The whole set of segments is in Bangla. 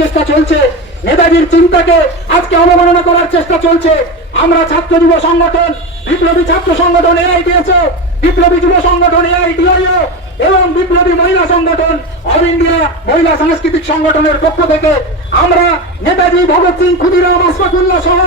চেষ্টা চলছে, নেতাজির চিন্তাকে আজকে অবমাননা করার চেষ্টা চলছে। আমরা ছাত্র যুব সংগঠন, বিপ্লবী ছাত্র সংগঠন এআইটিএসও, বিপ্লবী যুব সংগঠন এআইটিআইও এবং বিপ্লবী মহিলা সংগঠন অল ইন্ডিয়া মহিলা সাংস্কৃতিক সংগঠনের পক্ষ থেকে আমরা নেতাজি ভগৎ সিং, ক্ষুদিরাম, আশফাকুল্লাহ সহ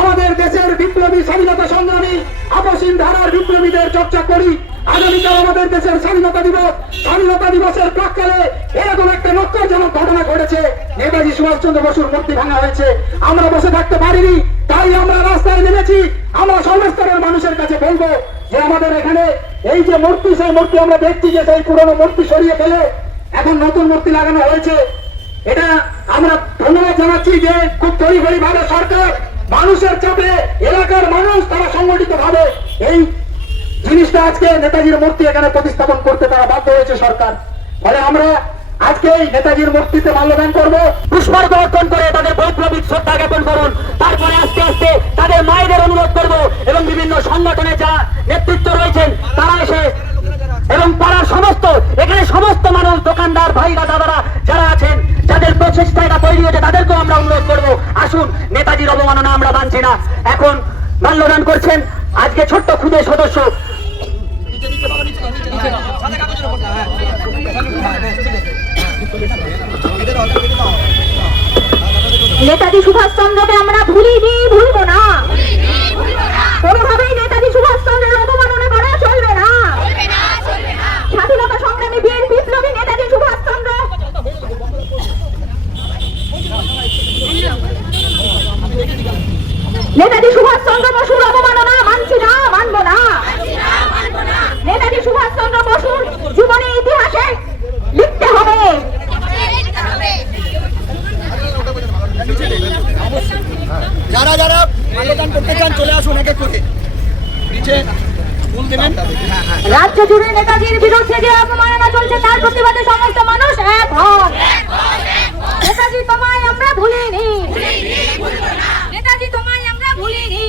আমাদের দেশের বিপ্লবী স্বাধীনতা সংগ্রামী আপসীন ধারার বিপ্লবীদের চর্চা করি। আগামীকাল আমাদের দেশের স্বাধীনতা দিবস, স্বাধীনতা দিবসের প্রাক্কালে এরকম একটা নক্কারজনক ঘটনা ঘটেছে, নেতাজি সুভাষচন্দ্র বসুর মূর্তি ভাঙা হয়েছে। আমরা বসে থাকতে পারিনি, তাই আমরা রাস্তায় নেমেছি। আমরা সর্বস্তরের মানুষের কাছে বলবো যে আমাদের এখানে এই যে মূর্তি, সেই মূর্তি আমরা দেখছি যে সেই পুরনো মূর্তি সরিয়ে ফেলে এখন নতুন মূর্তি লাগানো হয়েছে। এটা আমরা ধন্যবাদ জানাচ্ছি যে খুব তড়িঘড়ি ভাবে সরকার মানুষের চাপে, এলাকার মানুষ তারা সংগঠিত ভাবে এই জিনিসটা আজকে নেতাজির মূর্তি এখানে প্রতিস্থাপন করতে তারা বাধ্য হয়েছে সরকার। ফলে আমরা আজকে এই নেতাজির মূর্তিতে মাল্যদান করবো, পুষ্পার্ঘ্য অর্পণ করে তাদের বৈপ্লবিক শ্রদ্ধা জ্ঞাপন করুন। তারপরে আস্তে আস্তে তাদের মায়েদের অনুরোধ করবো এবং বিভিন্ন সংগঠনে যারা নেতৃত্ব রয়েছেন তারা এসে এবং পাড়ার সমস্ত এখানে সমস্ত মানুষ, দোকানদার ভাইরা, দাদারা যারা আছেন, যাদের প্রচেষ্টা এটা তৈরি হয়েছে, তাদেরকেও আমরা অনুরোধ করবো, আসুন, নেতাজির অবমাননা আমরা মানছি না। এখন মাল্যদান করছেন আজকে ছোট্ট ক্ষুদে সদস্য নেতাজি সুভাষচন্দ্রকে আমরা ভুলিনি, ভুলবো না। কোনোভাবেই নেতাজি সুভাষচন্দ্রের অবমাননা করা চলবে না। স্বাধীনতা সংগ্রামী বীর বিপ্লবী নেতাজি সুভাষচন্দ্র বসুর অবমাননা মানছি না, মানবো না। নেতাজি সুভাষচন্দ্র বসুর জীবনের ইতিহাসে লিখতে হবে। যারা যারা মাল্যদান করতে চান চলে আসুন এক এক করে নিচে। রাজ্য জুড়ে নেতাজির বিরুদ্ধে যে অপমাননা চলছে তার প্রতিবাদে সমস্ত মানুষ এক হন। নেতাজি তোমায় আমরা ভুলিনি, নেতাজি তোমায় আমরা ভুলিনি।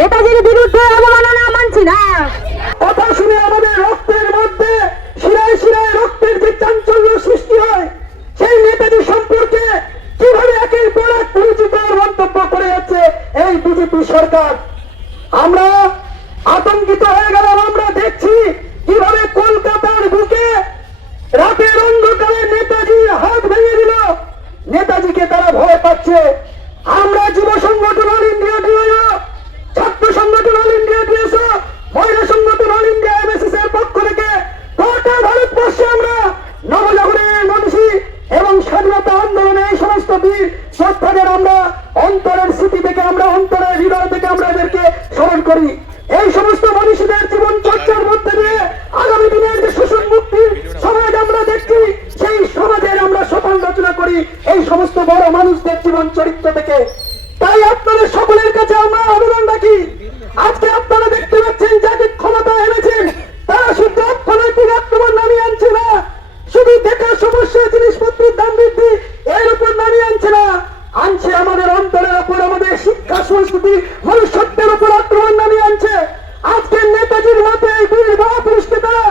নেতাজির বিরুদ্ধে অবমাননা মানছি না। কথা শুনে আমাদের রক্তের মধ্যে শিরায় শিরায় রক্তের যে চাঞ্চল্য সৃষ্টি হয়, সেই নেতাজি সম্পর্কে কিভাবে একের পর এক পরিচিত মন্তব্য করে যাচ্ছে এই বিজেপি সরকার। আমরা আতঙ্কিত হয়ে গেলাম। আমরা দেখছি কিভাবে কলকাতার বুকে রাতের অন্ধকারে নেতাজির হাত ভেঙে দিল। নেতাজিকে তারা ভয় পাচ্ছে। আমরা যুব সংগঠন অল ইন্ডিয়া ডিওইও, ছাত্র সংগঠন অল ইন্ডিয়া ডিএসও, মহিলা সংগঠন অল ইন্ডিয়া এমএসএস এর পক্ষ থেকে গোটা ভারতবর্ষে আমরা নবজাগরণের মনীষী এবং স্বাধীনতা আন্দোলনে এই সমস্ত বীর যোদ্ধাদের আমরা অন্তরের স্মৃতি থেকে, আমরা অন্তরের হৃদয় থেকে আমরা এদেরকে স্মরণ করি। এই সমস্ত মনীষীদের জীবন চর্চার মধ্যে দিয়ে আগামী দিনের যে শোষণ মুক্তির সমাজ আমরা দেখছি, সেই সমাজের আমরা সোপান রচনা করি এই সমস্ত বড় মানুষদের জীবন চরিত্র থেকে। তাই আপনাদের সকলের কাছে আমরা আবেদন রাখি, আজকে আপনারা দেখতে পাচ্ছেন যাকে ক্ষমতা এনেছেন তারা শুধু অর্থনৈতিক আক্রমণ নামিয়ে আনছে না, শুধু দেখার সমস্যা, জিনিসপত্রের দাম বৃদ্ধি এর উপর নামিয়ে আনছে না, আনছে আমাদের অন্তরের উপর, আমাদের শিক্ষা সংস্কৃতি মনুষ্যত্বের উপর আক্রমণ নামিয়ে আনছে। আজকে নেতাজির মতো এই বীর মহাপুরুষকে তারা